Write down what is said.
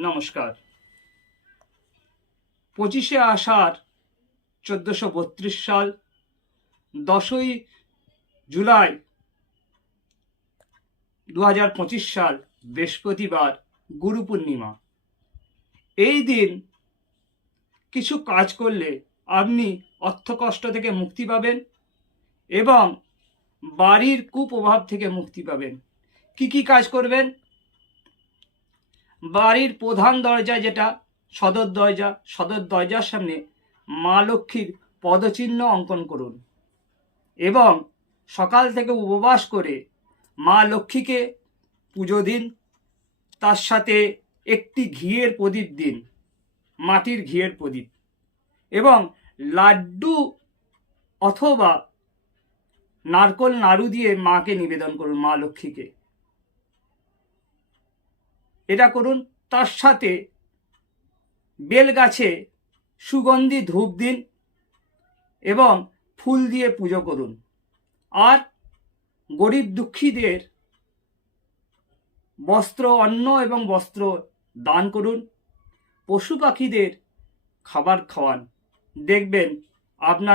নমস্কার। পঁচিশে আষাঢ়, চোদ্দশো বত্রিশ সাল, দশই জুলাই দু হাজার পঁচিশ সাল, বৃহস্পতিবার, গুরু পূর্ণিমা। এই দিন কিছু কাজ করলে আপনি অর্থকষ্ট থেকে মুক্তি পাবেন এবং বাড়ির কুপ্রভাব থেকে মুক্তি পাবেন। কি কি কাজ করবেন? বাড়ির প্রধান দরজা যেটা, সদর দরজা, সদর দরজার সামনে মা লক্ষ্মীর পদচিহ্ন অঙ্কন করুন। এবং সকাল থেকে উপবাস করে মা লক্ষ্মীকে পুজো দিন। তার সাথে একটি ঘিয়ের প্রদীপ দিন, মাটির ঘিয়ের প্রদীপ। এবং লাড্ডু অথবা নারকল নাড়ু দিয়ে মাকে নিবেদন করুন মা লক্ষ্মীকে। এটা করুন। তার সাথে বেল গাছে সুগন্ধি ধূপ দিন এবং ফুল দিয়ে পুজো করুন। আর গরিব দুঃখীদের বস্ত্র, অন্ন এবং বস্ত্র দান করুন। পশু পাখিদের খাবার খাওয়ান। দেখবেন আপনাদের